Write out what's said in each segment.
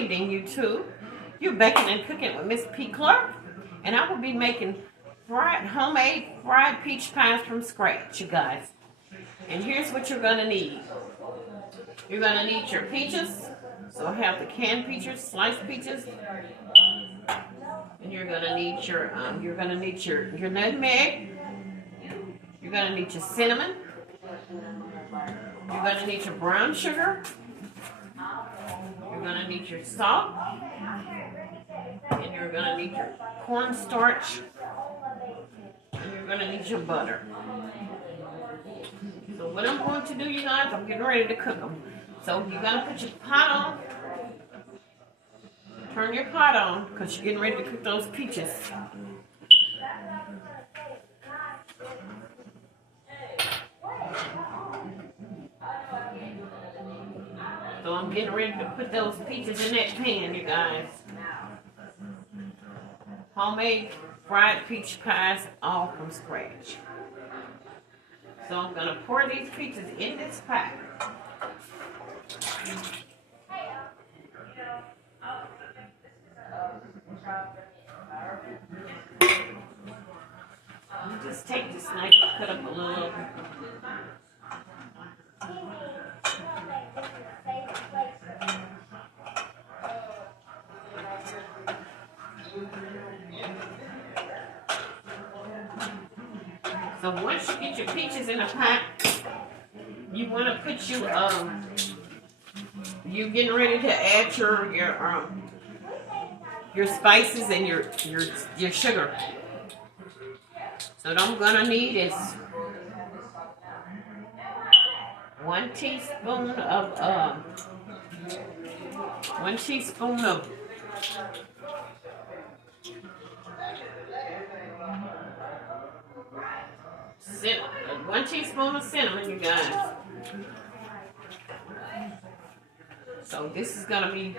evening, YouTube. You're baking and cooking with Miss P. Clark, and I will be making homemade fried peach pies from scratch, you guys. And here's what you're gonna need. You're gonna need your peaches. So I have the canned peaches, sliced peaches, and you're gonna need your nutmeg. You're gonna need your cinnamon. You're gonna need your brown sugar. You're gonna need your salt, and you're gonna need your cornstarch, and you're gonna need your butter. So what I'm going to do, you guys, I'm getting ready to cook them. So you're gonna put your pot on. Turn your pot on because you're getting ready to cook those peaches. So I'm getting ready to put those peaches in that pan, you guys. Homemade fried peach pies, all from scratch. So I'm going to pour these peaches in this pot. You just take this knife and cut up a little. So once you get your peaches in a pot, you want to put you getting ready to add your spices and your sugar. So what I'm gonna need is 1 teaspoon of 1 teaspoon of cinnamon, you guys. So this is gonna be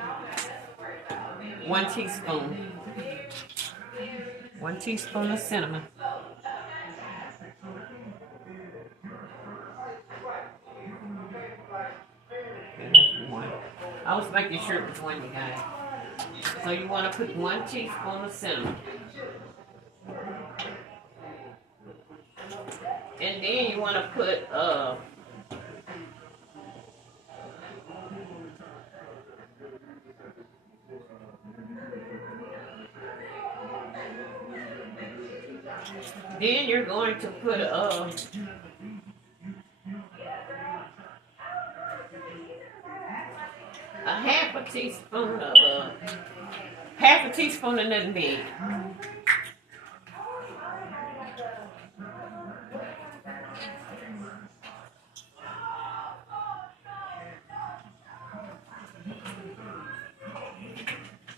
1 teaspoon. 1 teaspoon of cinnamon. I was making sure it was 1, you guys. So you want to put 1 teaspoon of cinnamon. And then you want to put then you're going to put half a teaspoon of nutmeg.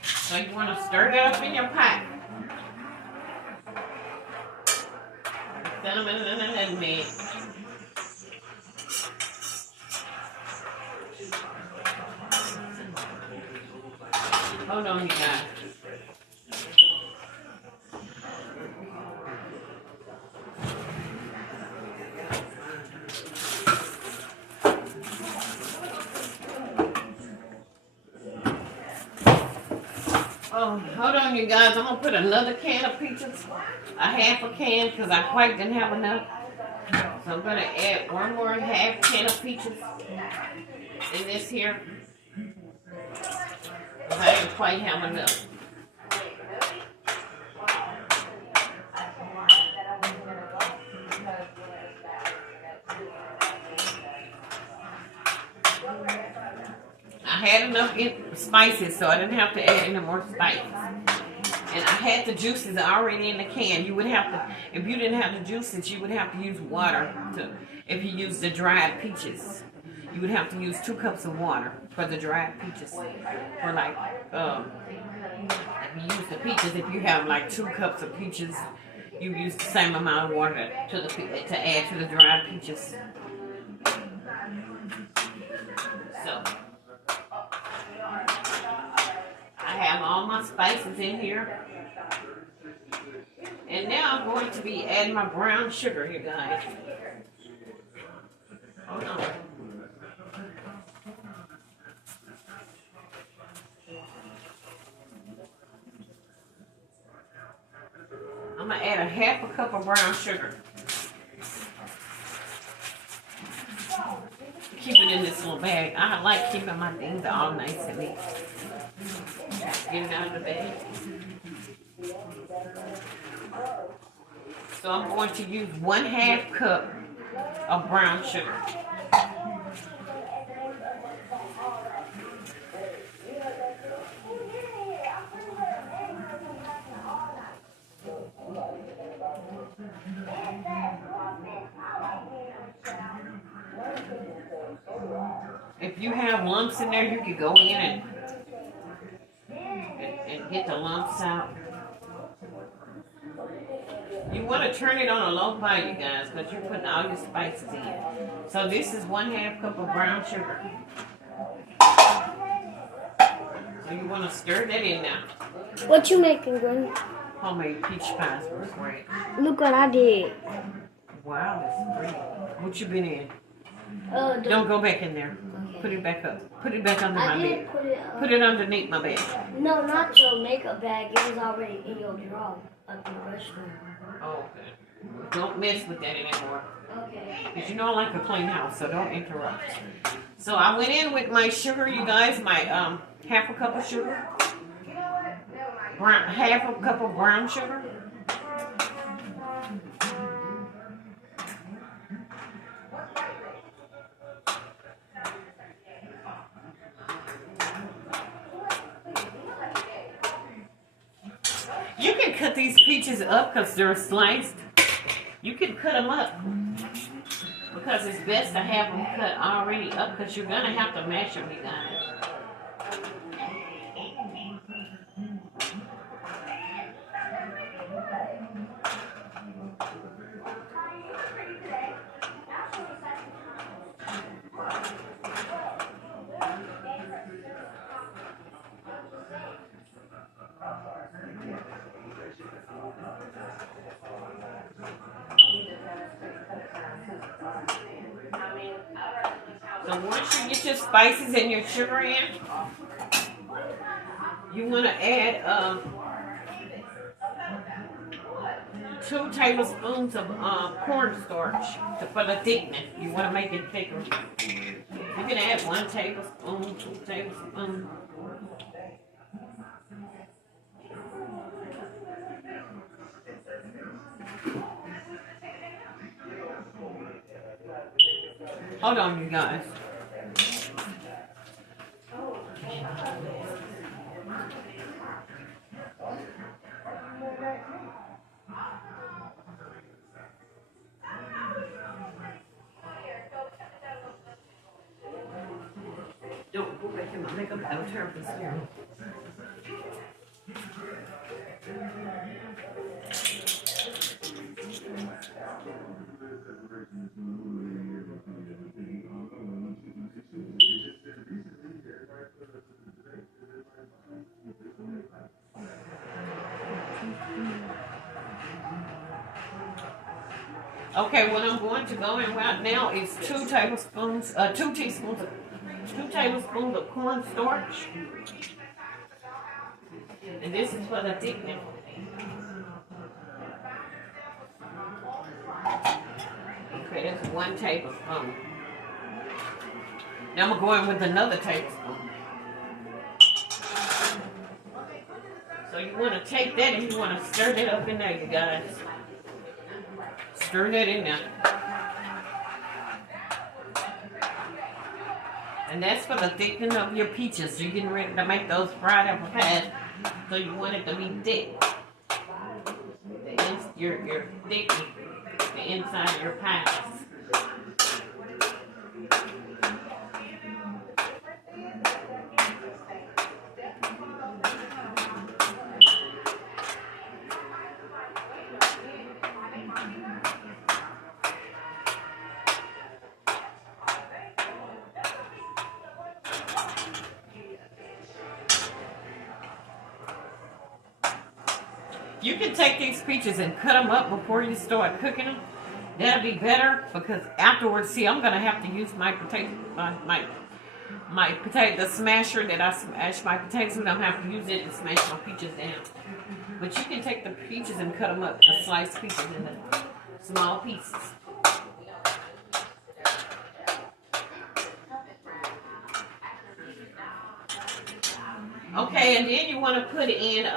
So you want to stir that up in your pot. Cinnamon and nutmeg. Hold on, you guys. Oh, hold on, you guys. I'm gonna put another can of peaches, a half a can, because I quite didn't have enough. So I'm gonna add 1 more half can of peaches in this here. I didn't quite have enough. I had enough spices, so I didn't have to add any more spices. And I had the juices already in the can. You would have to, if you didn't have the juices, you would have to use water if you use the dried peaches. You would have to use 2 cups of water for the dried peaches. Or like, if you use the peaches, if you have like 2 cups of peaches, you use the same amount of water to add to the dried peaches. So I have all my spices in here. And now I'm going to be adding my brown sugar here, guys. Hold on. going to add a half a cup of brown sugar. Keep it in this little bag. I like keeping my things all nice and neat. Get it out of the bag. So I'm going to use 1/2 cup of brown sugar. If you have lumps in there, you can go in and get the lumps out. You want to turn it on a low fire, you guys, because you're putting all your spices in. So this is 1/2 cup of brown sugar. So you want to stir that in now. What you making, Granny? Homemade peach pies was great. Look what I did. Wow, that's pretty. What you been in? Don't Don't go back in there. Okay. Put it back up. Put it back under I my didn't bed. put it. Put it underneath my bed. No, not your makeup bag. It was already in your drawer at the restroom. Oh, okay. Don't mess with that anymore. Okay. Because you know I like a clean house, so don't interrupt. So I went in with my sugar, you guys, my 1/2 cup of sugar. 1/2 cup of brown sugar. You can cut these peaches up because they're sliced. You can cut them up because it's best to have them cut already up because you're going to have to mash them, you guys. So once you get your spices and your sugar in, you want to add 2 tablespoons of cornstarch for the thickness. You want to make it thicker. You can add 1 tablespoon, 2 tablespoons. Hold on, you guys. Don't go back in my makeup. That'll tear up the hair. Okay, what I'm going to go in right now is 2 tablespoons of cornstarch. And this is for the thickness. Okay, that's 1 tablespoon. Now I'm going to go in with another tablespoon. So you want to take that and you want to stir that up in there, you guys. Stir that in there. And that's for the thickening of your peaches. You're getting ready to make those fried apple pies. So you want it to be thick. You're thickening the inside of your pies. You can take these peaches and cut them up before you start cooking them. That'll be better because afterwards, see, I'm gonna have to use my potato, my potato smasher that I smash my potatoes with. I'm gonna have to use it to smash my peaches down. But you can take the peaches and cut them up, the sliced peaches into small pieces. Okay, and then you want to put in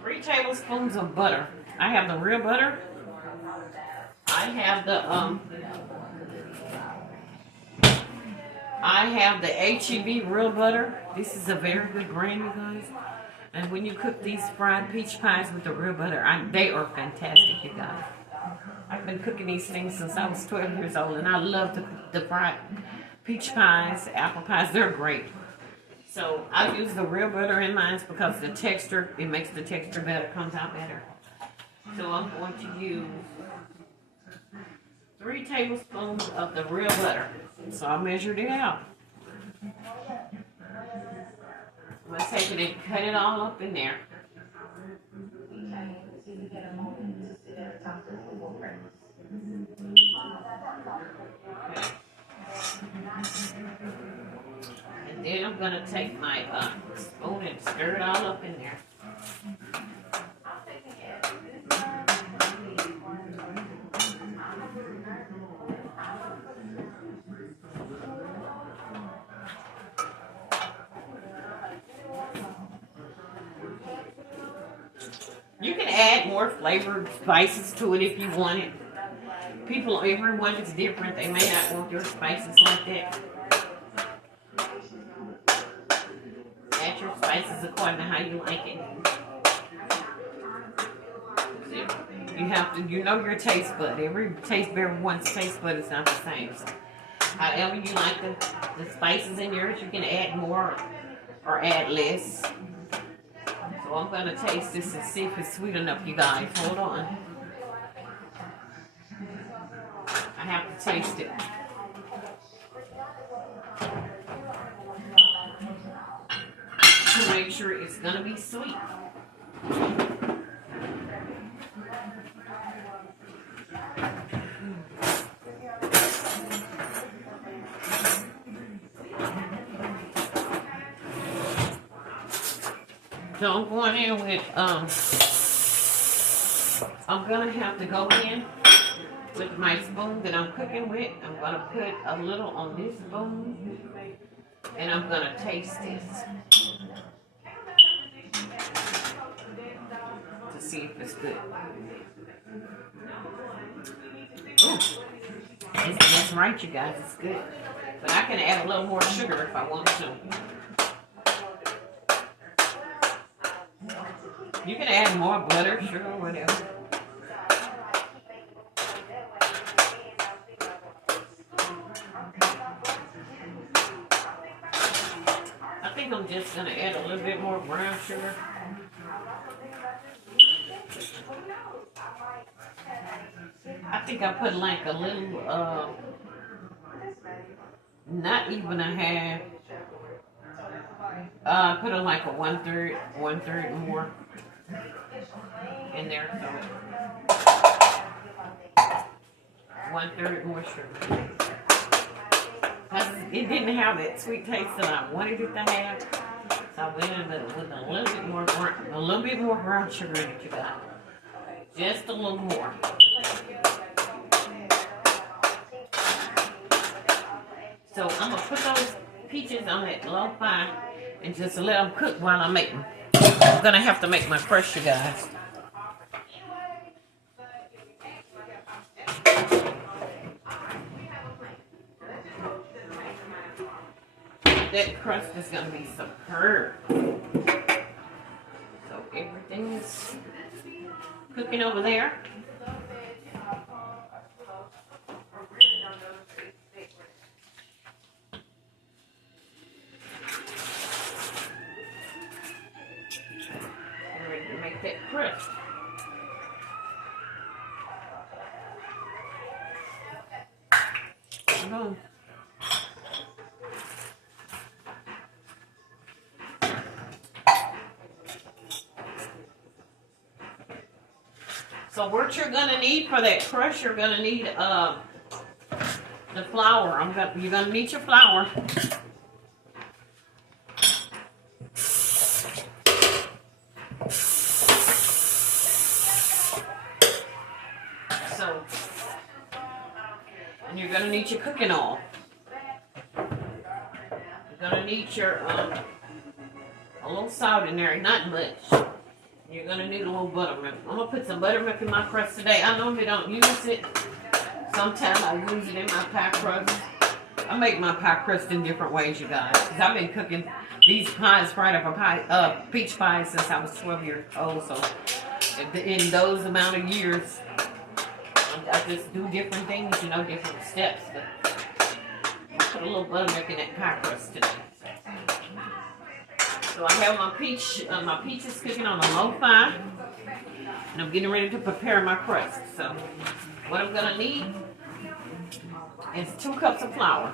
3 tablespoons of butter. I have the real butter. I have the H-E-B real butter. This is a very good brand, you guys. And when you cook these fried peach pies with the real butter, they are fantastic, you guys. I've been cooking these things since I was 12 years old, and I love the fried peach pies, apple pies. They're great. So I use the real butter in mine because the texture, it makes the texture better, comes out better. So I'm going to use 3 tablespoons of the real butter. So I measured it out. I'm going to take it and cut it all up in there. Okay. And then I'm going to take my spoon and stir it all up in there. You can add more flavored spices to it if you want it. Everyone is different. They may not want their spices like that. Add your spices according to how you like it. You have to, your taste bud. Everyone's taste bud is not the same. So however you like the spices in yours, you can add more or add less. So I'm going to taste this and see if it's sweet enough, you guys. Hold on. I have to taste it. To make sure it's going to be sweet. So I'm going in with, I'm going to have to go in with my spoon that I'm cooking with. I'm going to put a little on this spoon, and I'm going to taste this to see if it's good. Ooh, that's right, you guys, it's good. But I can add a little more sugar if I want to. You can add more butter, sugar, whatever. I think I'm just going to add a little bit more brown sugar. I think I put like a little, not even a half. Put a like a one third more in there. So 1/3 more sugar. It didn't have that sweet taste that I wanted it to have. So I went in with a little bit more brown sugar in it, you guys. Just a little more. So I'm gonna put those peaches on that low fire and just let them cook while I make them. I'm gonna have to make my crust, you guys. That crust is gonna be superb. So everything is cooking over there. I'm ready to make that crust. Come on. So what you're gonna need for that crust, you're gonna need the flour. You're gonna need your flour. gonna need your cooking oil. You're gonna need your a little salt in there, not much. You're gonna need a little buttermilk. I'm gonna put some buttermilk in my crust today. I normally don't use it. Sometimes I use it in my pie crust. I make my pie crust in different ways, you guys. Cause I've been cooking these pies, fried apple pie, peach pies since I was 12 years old. So in those amount of years, I just do different things, you know, different steps. But I put a little buttermilk in that pie crust today. So I have my peaches cooking on a low fire, and I'm getting ready to prepare my crust. So what I'm gonna need is 2 cups of flour,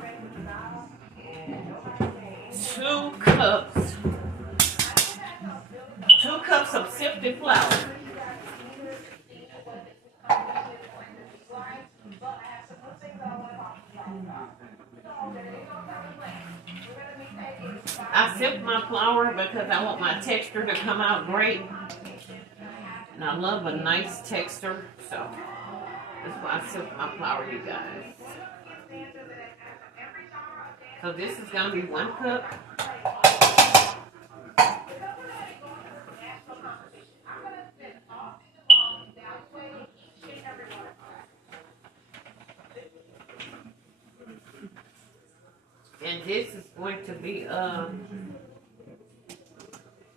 2 cups of sifted flour, I sift my flour because I want my texture to come out great. And I love a nice texture, so that's why I sift my flour, you guys. So this is going to be 1 cup. And this is going to be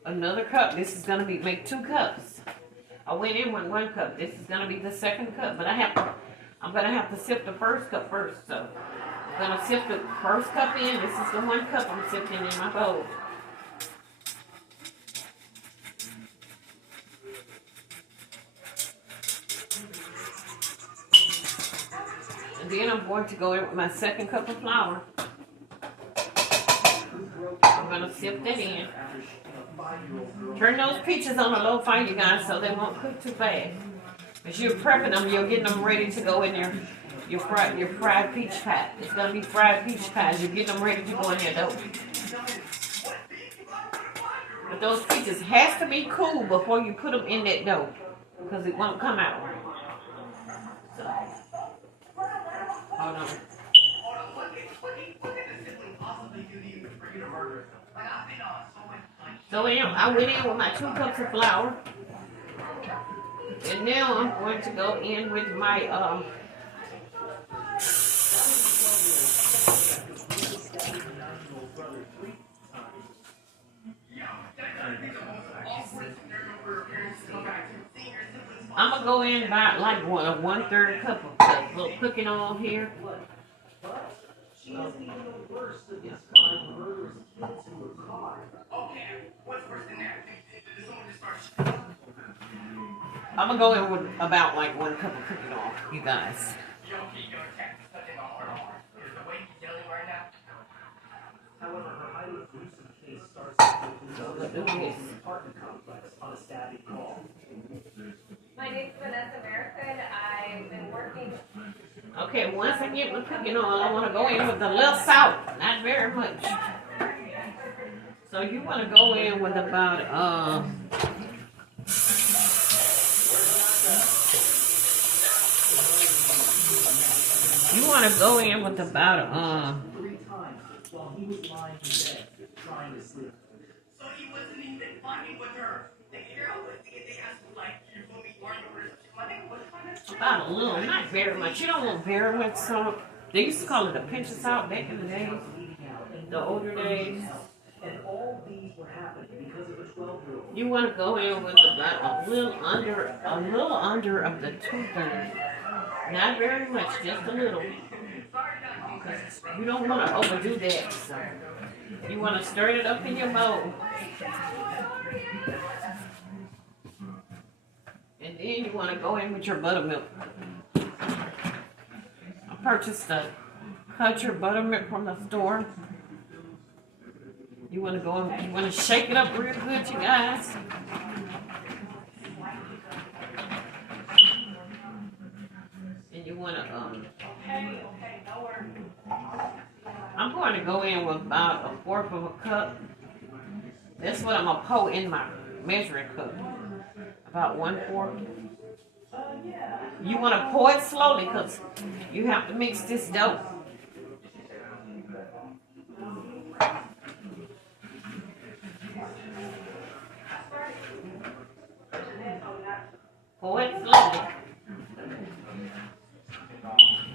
another cup. This is going to make 2 cups. I went in with 1 cup. This is going to be the 2nd cup, but I'm going to have to sift the 1st cup first. So I'm going to sift the 1st cup in. This is the 1 cup I'm sifting in my bowl. And then I'm going to go in with my 2nd cup of flour. I'm going to sift that in. Turn those peaches on a low fire, you guys, so they won't cook too fast. As you're prepping them, you're getting them ready to go in your fried peach pie. It's going to be fried peach pies. You're getting them ready to go in your dough. But those peaches has to be cool before you put them in that dough, because it won't come out right. So, hold on. So I went in with my 2 cups of flour, and now I'm going to go in with my I'm gonna go in about like 1/3 cup of little cooking oil here. I'm gonna go in with about like 1 cup of cooking oil, you guys. So let's do this. My name's Vanessa American. I've been working. Okay, once I get my cooking oil, I want to go in with a little salt, not very much. So you want to go in with about you want to go in with about 3 times while he was lying in bed trying to sleep. So he wasn't even fighting with her. The girl was they asked like you're gonna be born with her. about a little, not very much. You don't want very much salt. They used to call it a pinch of salt back in the days, the older days. And all these were happening because of a 12-year-old. You want to go in with about a little under of the 2/3. Not very much, just a little. Because you don't want to overdo that. So you want to stir it up in your bowl. And then you want to go in with your buttermilk. I purchased a Kutcher buttermilk from the store. You want to go in, you want to shake it up real good, you guys. And you want to, I'm going to go in with about 1/4 of a cup. That's what I'm going to pour in my measuring cup. About 1/4. You want to pour it slowly because You have to mix this dough. Pour it slowly.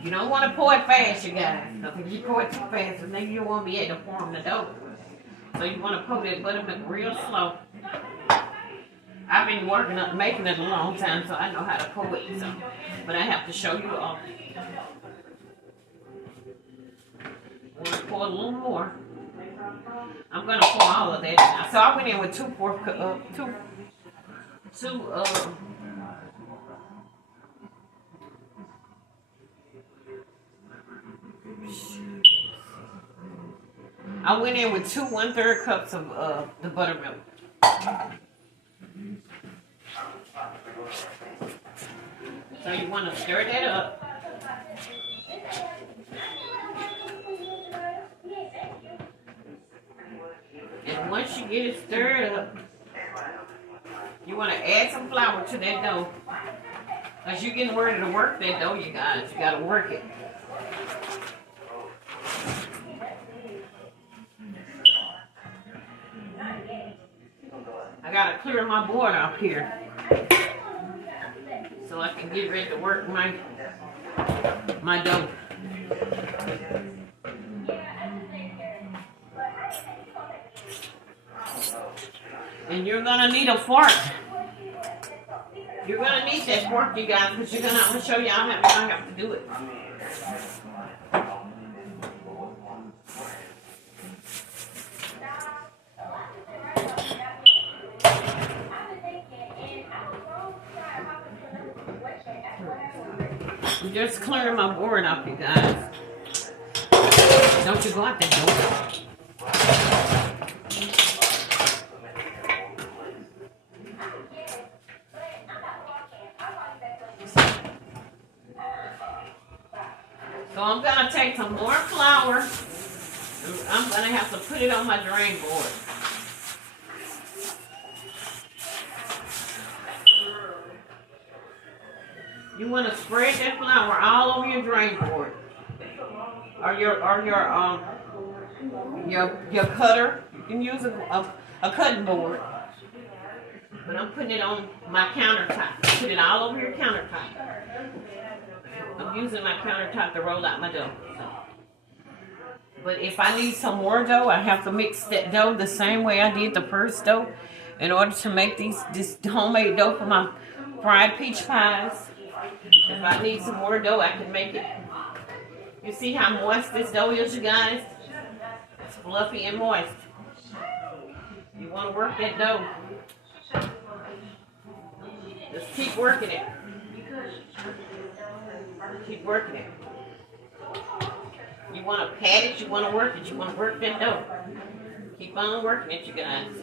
You don't want to pour it fast, you guys. Because if you pour it too fast, then you won't be able to form the dough. So you want to pour that buttermilk real slow. I've been making it a long time, so I know how to pour it. So, but I have to show you all. I want to pour a little more. I'm gonna pour all of that now. So I went in with two I went in with 2 1/3 cups of the buttermilk. So you want to stir that up. And once you get it stirred up, you want to add some flour to that dough. Because you're getting ready to work that dough, you guys. You got to work it. I got to clear my board off here so I can get ready to work my dough. And you're gonna need a fork. You're gonna need that fork, you guys, because I'm gonna show you how I have to do it. I'm just clearing my board up, you guys. Don't you go out that door. So I'm going to take some more flour. I'm going to have to put it on my drain board. You want to spread that flour all over your drain board. Or your cutter. You can use a cutting board. But I'm putting it on my countertop. Put it all over your countertop. I'm using my countertop to roll out my dough. So. But if I need some more dough, I have to mix that dough the same way I did the first dough in order to make this homemade dough for my fried peach pies. If I need some more dough, I can make it. You see how moist this dough is, you guys? It's fluffy and moist. You want to work that dough. Just keep working it. Keep working it. You want to pat it, you want to work it, you want to work that dough. Keep on working it, you guys.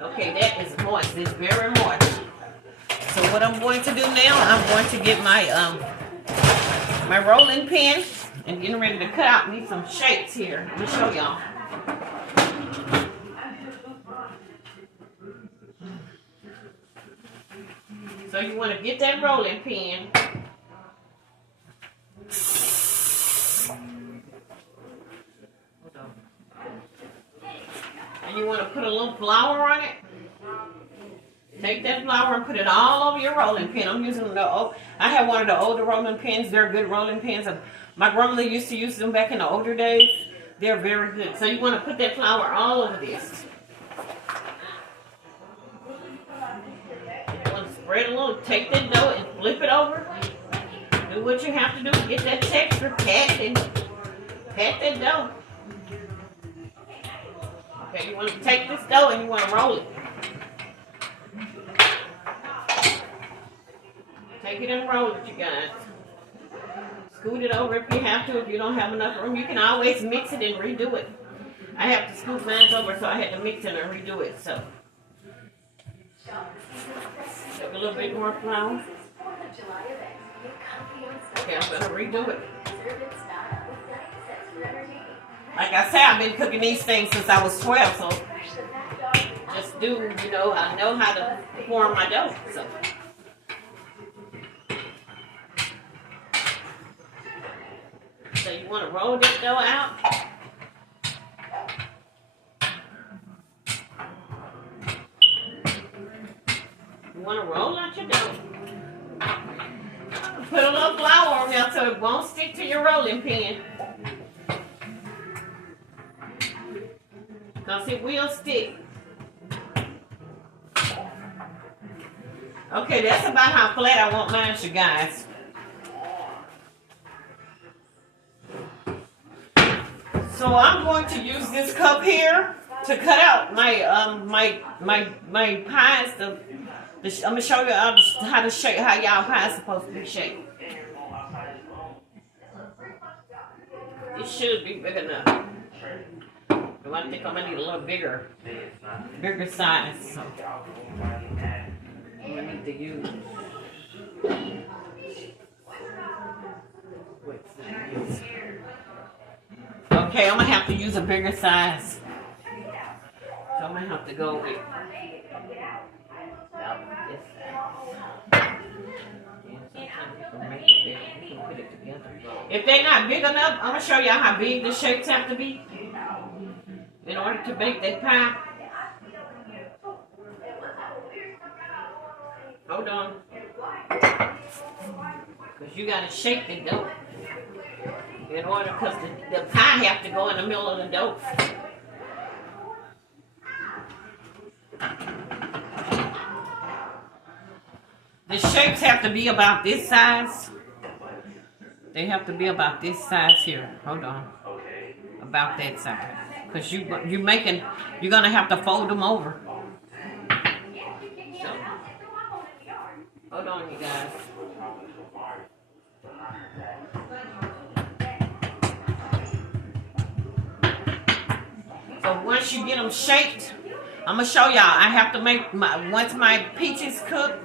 Okay, that is moist. It's very moist. So what I'm going to do now, I'm going to get my my rolling pin and getting ready to cut out me some shapes here. Let me show y'all. So you want to get that rolling pin. And you want to put a little flour on it. Take that flour and put it all over your rolling pin. I'm using I have one of the older rolling pins. They're good rolling pins. My grandmother used to use them back in the older days. They're very good. So you want to put that flour all over this. You want to spread a little. Take that dough and flip it over. Do what you have to do to get that texture. Pat that dough. Okay, you want to take this dough and you want to roll it. Take it and roll it, you guys. Scoot it over if you have to. If you don't have enough room, you can always mix it and redo it. I have to scoot mine over, so I had to mix it and redo it. So, take a little bit more flour. Okay, I'm going to redo it. Like I said, I've been cooking these things since I was 12, so just do, I know how to form my dough. So. So you want to roll this dough out. You want to roll out your dough. Put a little flour on there so it won't stick to your rolling pin. Because it will stick. Okay, that's about how flat I want mine, you guys. So I'm going to use this cup here to cut out my pies. I'm gonna show you how to shape how y'all pies supposed to be shaped. It should be big enough. But I think I'm gonna need a little bigger size. So I'm gonna need to use. Okay, I'm gonna have to use a bigger size. So I'm gonna have to go with about this size. If they're not big enough, I'm gonna show y'all how big the shapes have to be in order to bake that pie. Hold on. Because you gotta shake the dough in order, because the pie have to go in the middle of the dough. The shapes have to be about this size. They have to be about this size here. Hold on. About that size. Because you're gonna have to fold them over. So, hold on, you guys. So once you get them shaped, I'm gonna show y'all. I have to make once my peaches cook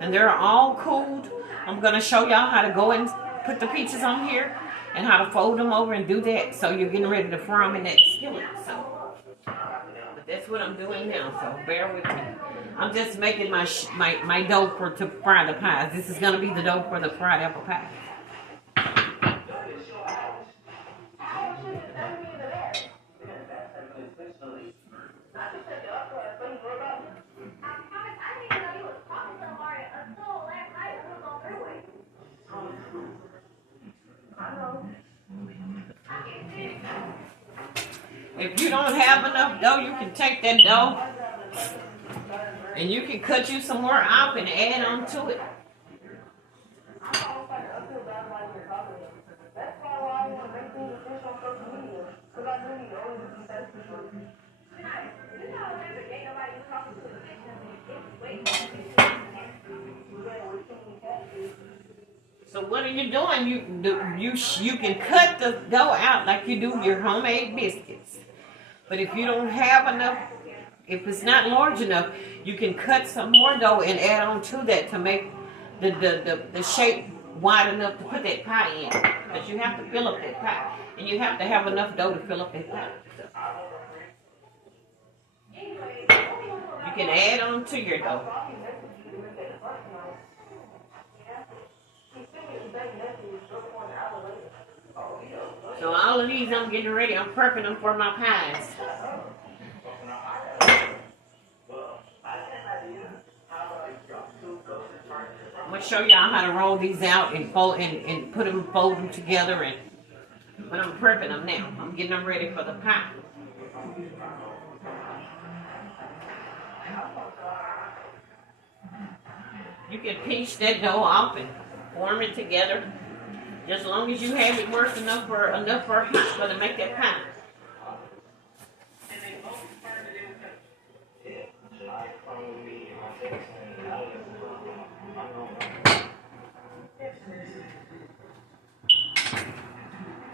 and they're all cooled, I'm gonna show y'all how to go and put the peaches on here and how to fold them over and do that. So you're getting ready to fry them in that skillet. So, but that's what I'm doing now. So bear with me. I'm just making my dough to fry the pies. This is gonna be the dough for the fried apple pie. If you don't have enough dough, you can take that dough and you can cut you some more up and add on to it. So what are you doing? You can cut the dough out like you do your homemade biscuits. But if you don't have enough, if it's not large enough, you can cut some more dough and add on to that to make the shape wide enough to put that pie in. Because you have to fill up that pie. And you have to have enough dough to fill up that pie. So you can add on to your dough. So all of these I'm getting ready. I'm prepping them for my pies. I'm gonna show y'all how to roll these out and fold them together. And but I'm prepping them now. I'm getting them ready for the pie. You can pinch that dough off and form it together. Just as long as you have it worth enough for to make that pie.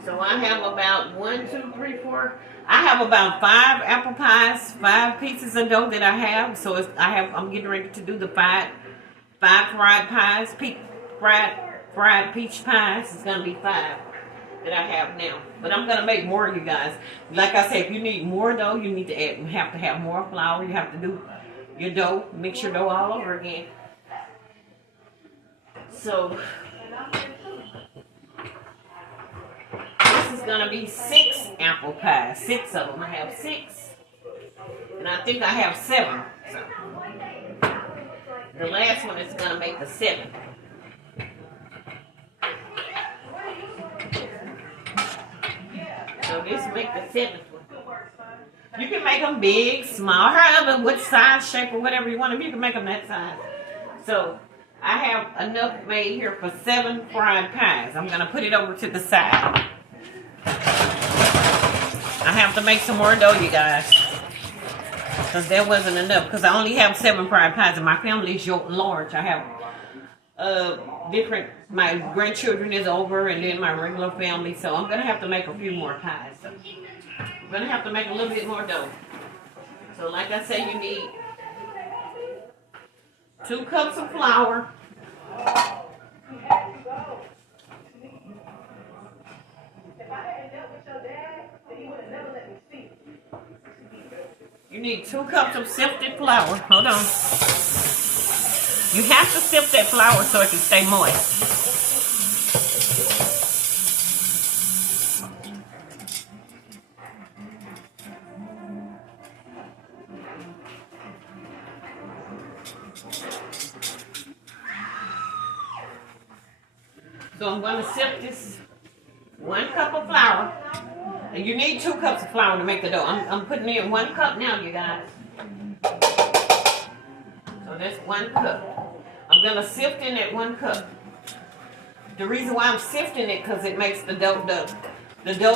So I have about 1, 2, 3, 4. I have about 5 apple pies, 5 pieces of dough that I have. So I'm getting ready to do the 5 fried pies, fried peach pies. It's gonna be 5 that I have now. But I'm gonna make more, you guys. Like I said, if you need more dough, you need to have to have more flour. You have to do your dough, mix your dough all over again. So is gonna be 6 apple pies. 6 of them. I have 6, and I think I have 7. So the last one is gonna make the 7th. So this make the 7th one. You can make them big, small, however, what size, shape, or whatever you want them. You can make them that size. So I have enough made here for 7 fried pies. I'm gonna put it over to the side. I have to make some more dough, you guys, because there wasn't enough. Because I only have 7 fried pies, and my family is large. I have different. My grandchildren is over, and then my regular family. So I'm gonna have to make a few more pies. So I'm gonna have to make a little bit more dough. So like I said, you need 2 cups of flour. You need 2 cups of sifted flour. Hold on. You have to sift that flour so it can stay moist. So I'm going to sift this 1 cup of flour. And you need 2 cups of flour to make the dough. I'm putting in 1 cup now, you guys. So that's 1 cup. I'm going to sift in that 1 cup. The reason why I'm sifting it, because it makes the dough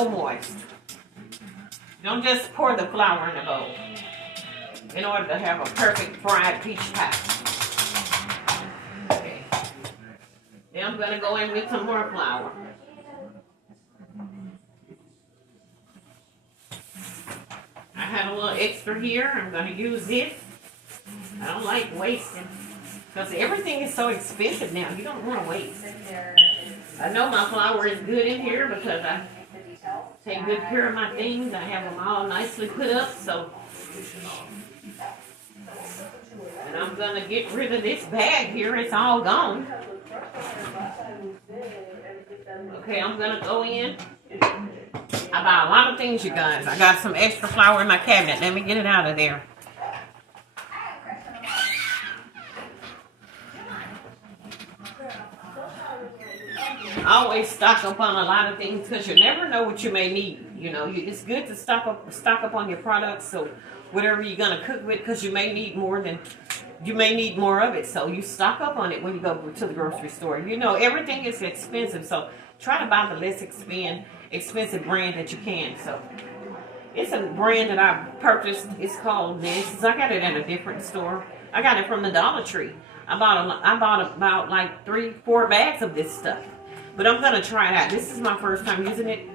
moist. Don't just pour the flour in the bowl in order to have a perfect fried peach pie. Okay. Then I'm going to go in with some more flour. I had a little extra here. I'm going to use this. I don't like wasting, because everything is so expensive now. You don't want to waste. I know my flour is good in here because I take good care of my things. I have them all nicely put up. So, and I'm going to get rid of this bag here. It's all gone. Okay, I'm going to go in. I buy a lot of things, you guys. I got some extra flour in my cabinet. Let me get it out of there. I always stock up on a lot of things because you never know what you may need. You know, it's good to stock up on your products. So whatever you're gonna cook with, because you may need more of it. So you stock up on it when you go to the grocery store. You know, everything is expensive, so try to buy the less expensive brand that you can. So it's a brand that I purchased. It's called Nancy's. I got it at a different store. I got it from the Dollar Tree. I bought about like 3-4 bags of this stuff. But I'm going to try it out. This is my first time using it.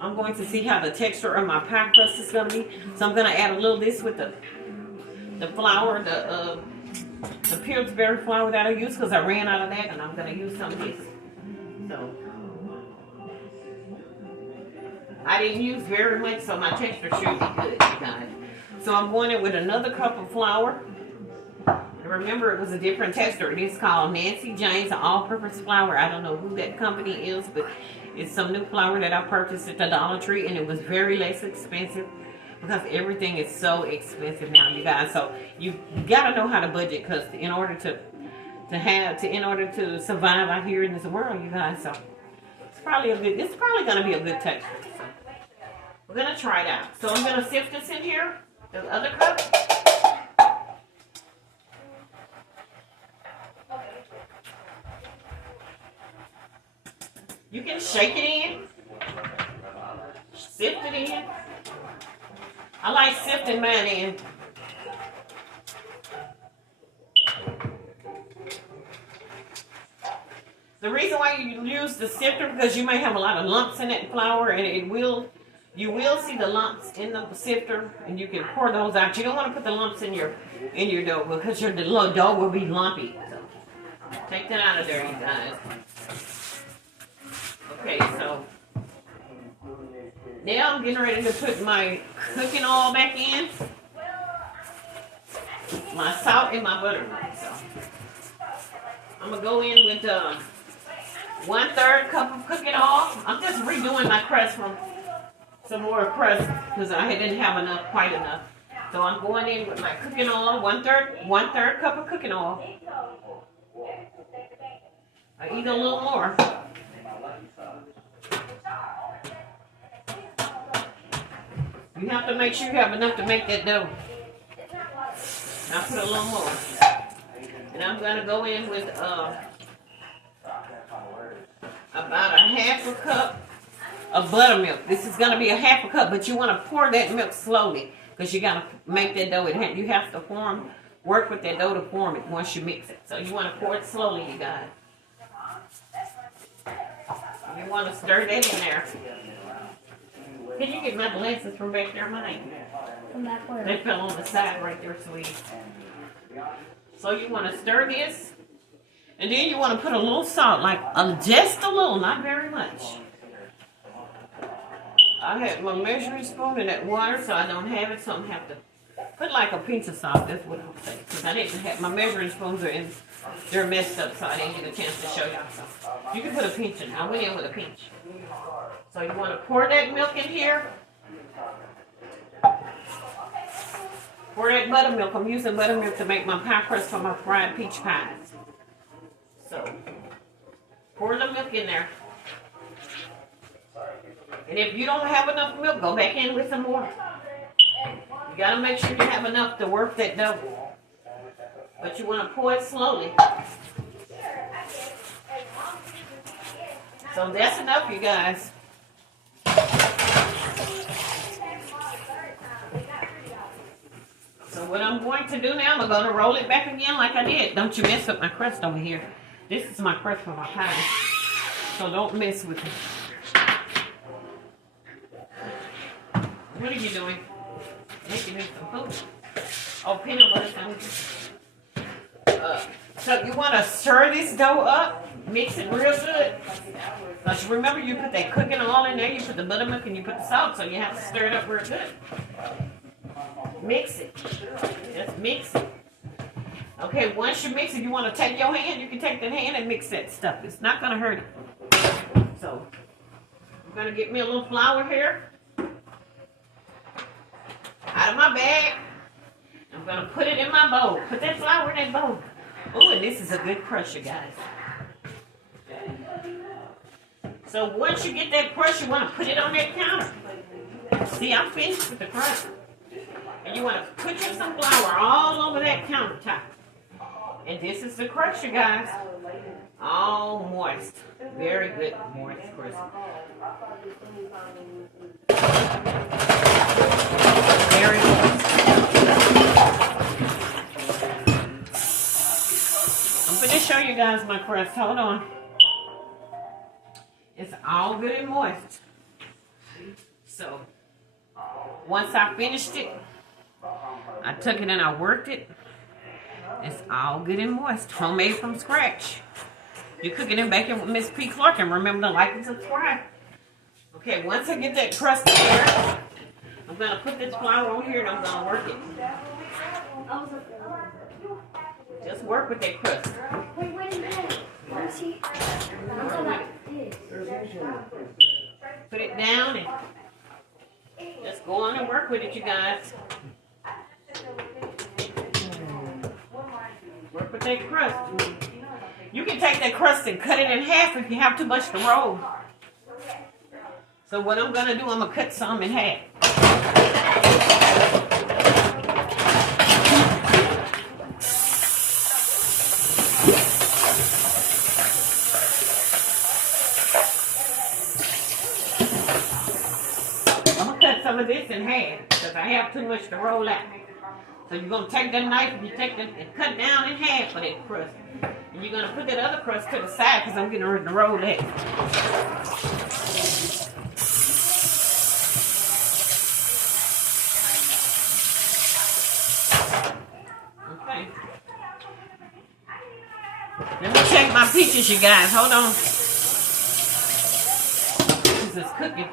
I'm going to see how the texture of my pie crust is going to be. So I'm going to add a little of this with the flour, the Pillsbury flour that I use, because I ran out of that, and I'm going to use some of this. So I didn't use very much, so my texture should be good, you guys. So I'm going in with another cup of flour. Remember, it was a different texture. It is called Nancy James all-purpose flour. I don't know who that company is, but it's some new flour that I purchased at the Dollar Tree, and it was very less expensive because everything is so expensive now, you guys. So you gotta know how to budget, because in order to survive out here in this world, you guys. So it's probably gonna be a good texture. So we're gonna try it out. So I'm gonna sift this in here, the other cup. You can shake it in, sift it in. I like sifting mine in. The reason why you use the sifter, because you may have a lot of lumps in that flour, and you will see the lumps in the sifter, and you can pour those out. You don't want to put the lumps in your dough, because your dough will be lumpy. So take that out of there, you guys. Okay, so now I'm getting ready to put my cooking oil back in, my salt, and my butter. So I'm gonna go in with 1/3 cup of cooking oil. I'm just redoing my crust from some more crust because I didn't have enough, quite enough. So I'm going in with my cooking oil, 1/3 cup of cooking oil. I eat a little more. You have to make sure you have enough to make that dough. I'll put a little more. And I'm going to go in with about a 1/2 cup of buttermilk. This is going to be a 1/2 cup, but you want to pour that milk slowly because you got to make that dough. You have to work with that dough to form it once you mix it. So you want to pour it slowly, you guys. You want to stir that in there. Can you get my glasses from back there, Mike? Come back where? They fell on the side right there, sweetie. So you want to stir this. And then you want to put a little salt, like just a little, not very much. I had my measuring spoon in that water, so I don't have it, so I'm have to put like a pinch of salt. That's what I'm saying. Because I didn't have my measuring spoons they're messed up, so I didn't get a chance to show y'all. So you can put a pinch in. I went in with a pinch. So you want to pour that milk in here. Pour that buttermilk. I'm using buttermilk to make my pie crust for my fried peach pies. So pour the milk in there. And if you don't have enough milk, go back in with some more. You gotta make sure you have enough to work that dough. But you want to pour it slowly. So that's enough, you guys. So what I'm going to do now, I'm going to roll it back again like I did. Don't you mess up my crust over here. This is my crust for my pie. So don't mess with it. What are you doing? Making me some food. Oh, peanut butter sandwiches. So you want to stir this dough up. Mix it real good. Now remember, you put that cooking oil in there. You put the buttermilk and you put the salt. So you have to stir it up real good. Mix it. Just mix it. Okay, once you mix it, you want to take your hand. You can take that hand and mix that stuff. It's not going to hurt it. So I'm going to get me a little flour here. Out of my bag. I'm going to put it in my bowl. Put that flour in that bowl. Oh, and this is a good crusher, guys. So once you get that crush, you want to put it on that counter. See, I'm finished with the crusher. And you want to put some flour all over that countertop. And this is the crusher, guys. All moist. Very good moist crusher. Very moist. I'm going to show you guys my crust. Hold on. It's all good and moist. So, once I finished it, I took it and I worked it. It's all good and moist. Homemade from scratch. You're cooking and baking with Miss P. Clark. And remember to like and subscribe. Okay, once I get that crust in there, I'm going to put this flour on here and I'm going to work it. Just work with that crust. Wait a minute. Let me see. Put it down and just go on and work with it, you guys. Work with that crust. You can take that crust and cut it in half if you have too much to roll. So what I'm going to do, I'm going to cut some in half. Some of this in half because I have too much to roll out. So you're going to take that knife and you take that and cut down in half of that crust. And you're going to put that other crust to the side because I'm getting ready to roll that. Okay. Let me check my peaches, you guys. Hold on. This is cooking.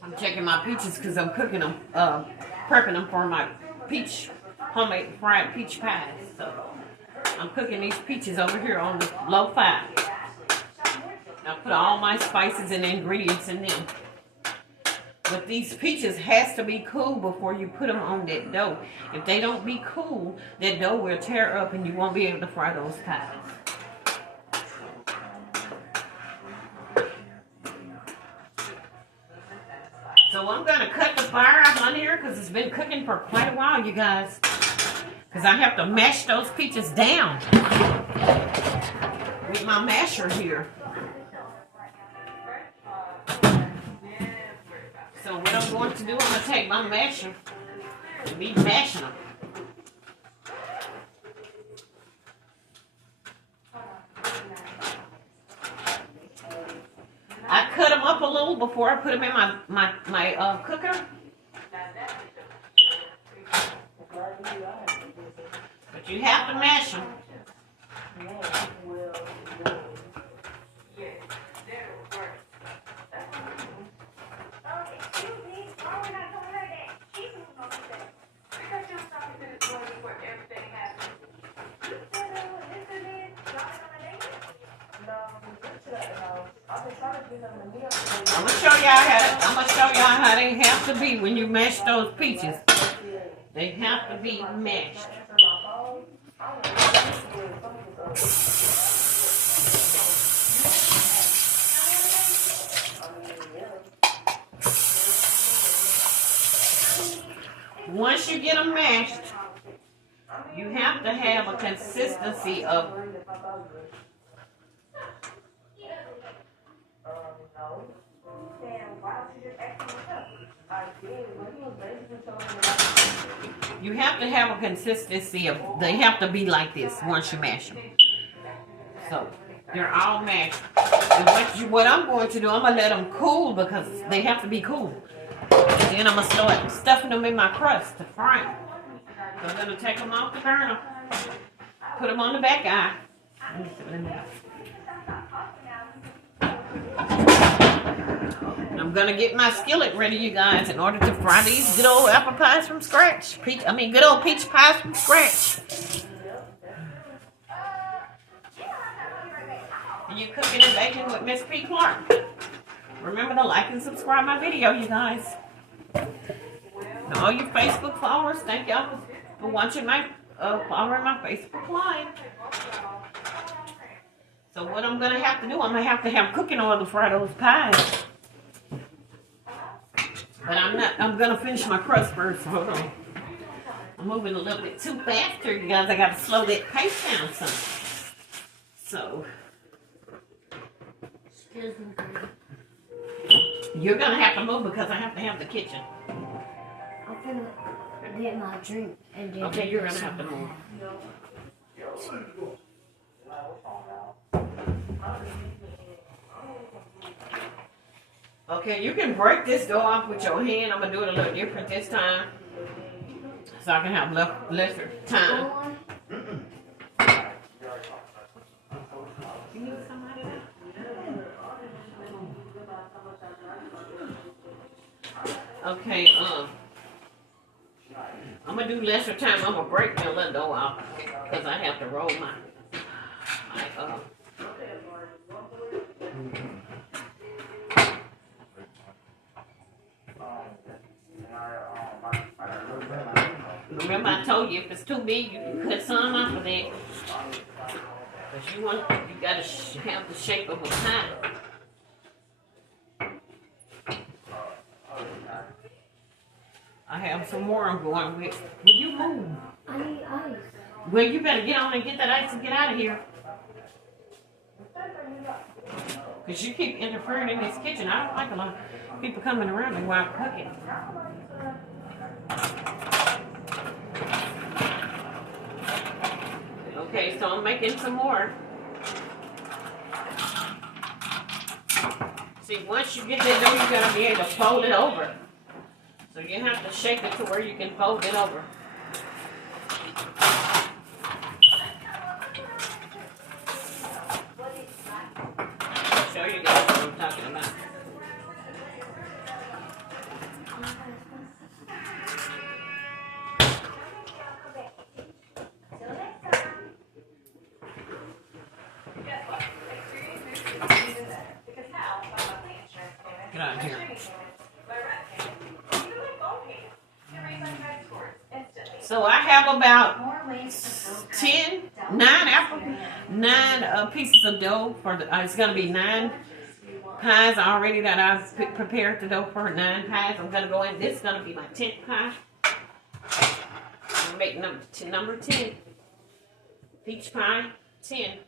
I'm checking my peaches because I'm cooking them, prepping them for my peach homemade fried peach pies. So I'm cooking these peaches over here on the low 5. I put all my spices and ingredients in them. But these peaches has to be cool before you put them on that dough. If they don't be cool, that dough will tear up and you won't be able to fry those pies. So I'm going to cut the fire out on here because it's been cooking for quite a while, you guys. Because I have to mash those peaches down with my masher here. So what I'm going to do, I'm going to take my masher and be mashing them. I cut them up a little before I put them in my cooker. But you have to mash them. I'm gonna show y'all how they have to be when you mash those peaches. They have to be mashed. Once you get them mashed, you have to have a consistency of they have to be like this once you mash them. So they're all mashed. And what I'm going to do, I'm gonna let them cool because they have to be cool. Then I'm gonna start stuffing them in my crust to fry them. So I'm gonna take them off the burner, put them on the back eye. I'm gonna get my skillet ready, you guys, in order to fry these good old apple pies from scratch. Good old peach pies from scratch. And you're cooking and baking with Miss P. Clark. Remember to like and subscribe my video, you guys. And all you Facebook followers, thank y'all for watching following my Facebook Live. So what I'm gonna have to do, I'm gonna have cooking oil to fry those pies. But I'm gonna finish my crust first, so hold on. I'm moving a little bit too fast here, you guys. I gotta slow that pace down some. So you're gonna have to move because I have to have the kitchen. I'm gonna get my drink and then. Okay, you're gonna have to move. Okay, you can break this dough off with your hand. I'm gonna do it a little different this time, so I can have lesser time. Okay, I'm gonna do lesser time. I'm gonna break my little dough off because I have to roll my Remember I told you if it's too big, you can cut some off of that. But you gotta have the shape of a pie. I have some more I'm going with. Will you move? I need ice. Well, you better get on and get that ice and get out of here. Because you keep interfering in this kitchen. I don't like a lot of people coming around me while I'm cooking. Okay, so I'm making some more. See, once you get that dough, you're going to be able to fold it over. So you have to shake it to where you can fold it over. I'll show you guys what I'm talking about. So I have about 9 pieces of dough for the. It's gonna be 9 pies already that I've prepared the dough for. 9 pies. I'm gonna go in. This is gonna be my 10th pie. I'm gonna make number 10. Peach pie 10.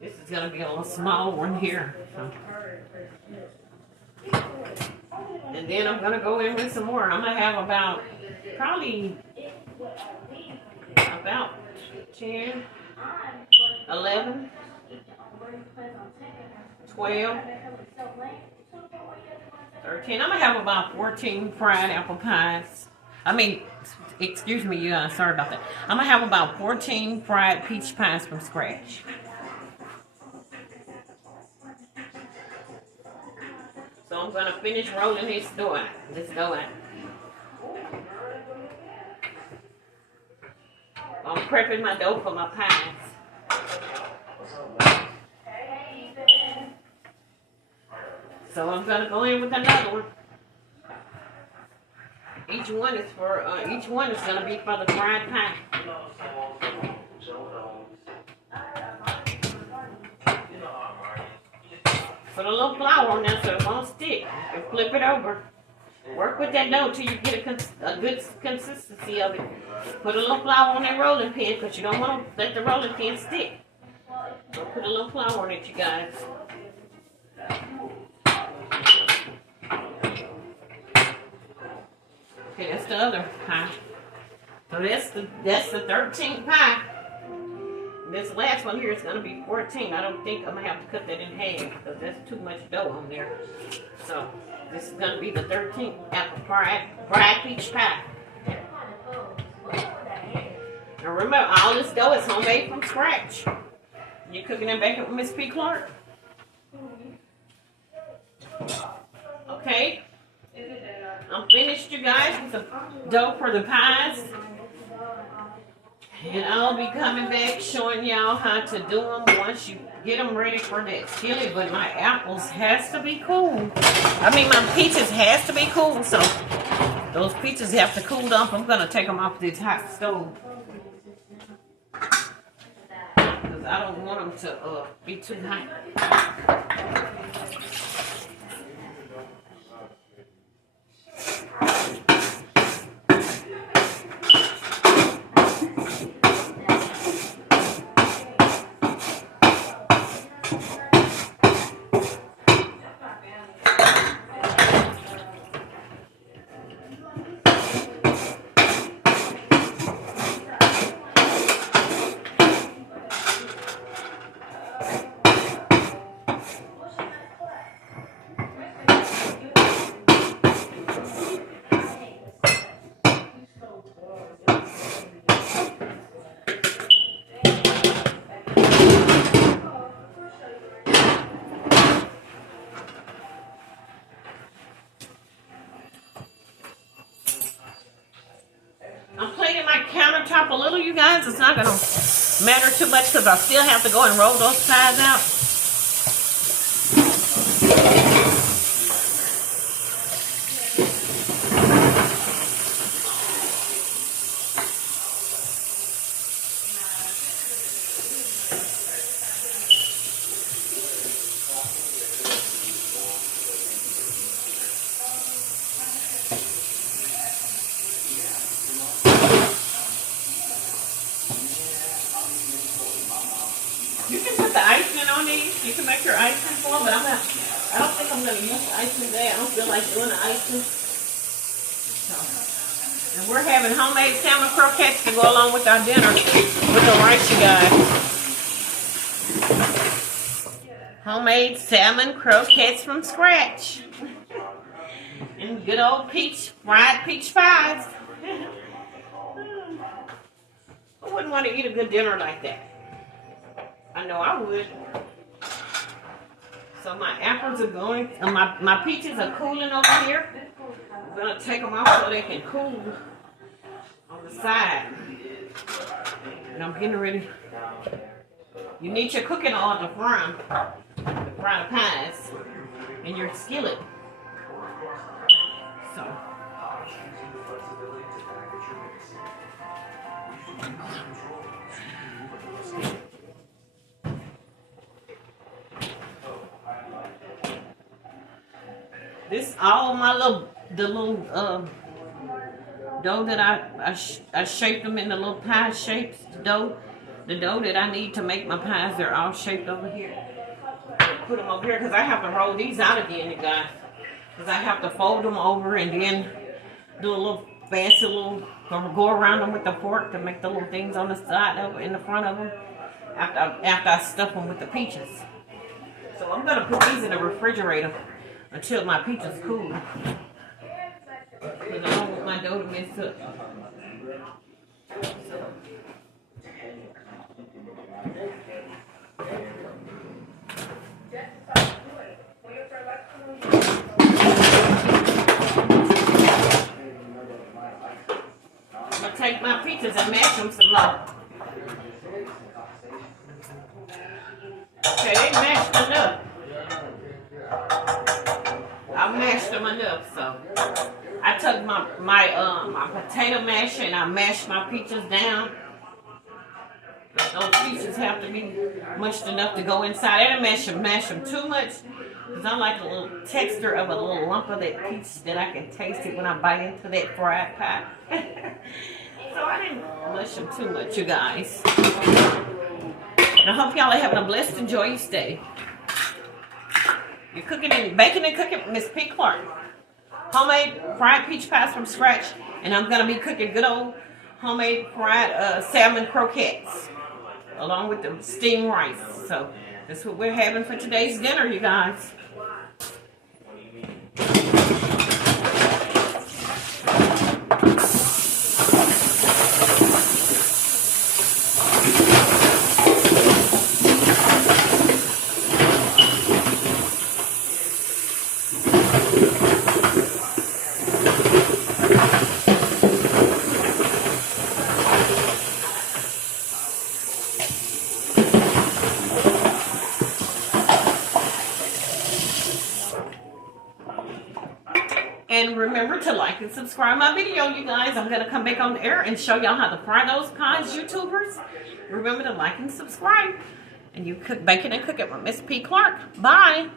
This is gonna be a little small one here. And then I'm gonna go in with some more. I'm gonna have about probably about 10, 11, 12, 13. I'm gonna have about 14 fried apple pies. Excuse me, sorry about that. I'm gonna have about 14 fried peach pies from scratch. So I'm gonna finish rolling this dough out. I'm prepping my dough for my pies. So I'm gonna go in with another one. Each one is gonna be for the fried pie. Put a little flour on there so it won't stick. And flip it over. Work with that dough till you get a good consistency of it. Put a little flour on that rolling pin because you don't want to let the rolling pin stick. So put a little flour on it, you guys. Okay, that's the other pie. So that's the 13th pie. This last one here is going to be 14. I don't think I'm going to have to cut that in half because that's too much dough on there. So this is going to be the 13th apple fried peach pie. Now remember, all this dough is homemade from scratch. You cooking and baking with Miss P. Clark? Okay. I'm finished, you guys, with the dough for the pies. And I'll be coming back showing y'all how to do them once you get them ready for that chili. But my apples has to be cool. My peaches has to be cool. So those peaches have to cool off. I'm going to take them off this hot stove. Because I don't want them to be too hot. Countertop a little, you guys. It's not gonna matter too much because I still have to go and roll those pies out. You can put the icing on these. You can make your icing for them, but I don't think I'm going to use the icing today. I don't feel like doing the icing. So, and we're having homemade salmon croquettes to go along with our dinner with the rice, you guys. Homemade salmon croquettes from scratch. And good old fried peach pies. Who wouldn't want to eat a good dinner like that? I know I would. So my apples are going, my peaches are cooling over here. I'm going to take them off so they can cool on the side. And I'm getting ready. You need your cooking oil to fry the pies in your skillet. So. This all my little dough that I shaped them in the little pie shapes. The dough that I need to make my pies, they're all shaped over here. Put them over here because I have to roll these out again, you guys. Because I have to fold them over and then do a little fancy little, go around them with the fork to make the little things on the side of it, in the front of them. After I stuff them with the peaches. So I'm gonna put these in the refrigerator until my peaches cool. Because I don't want my dough to mess up. I'm gonna take my peaches and mash them some more. Okay, they mashed enough. I mashed them enough, so I took my potato masher and I mashed my peaches down. Those peaches have to be mushed enough to go inside. I didn't mash them too much because I like a little texture of a little lump of that peach that I can taste it when I bite into that fried pie. So I didn't mush them too much, you guys. And I hope y'all are having a blessed and joyous day. You're cooking and baking and cooking with Miss P. Clark. Homemade fried peach pies from scratch. And I'm going to be cooking good old homemade fried salmon croquettes. Along with the steamed rice. So that's what we're having for today's dinner, you guys. And remember to like and subscribe my video, you guys. I'm going to come back on the air and show y'all how to fry those pies, YouTubers. Remember to like and subscribe. And you cook, bake it, and cook it with Miss P. Clark. Bye.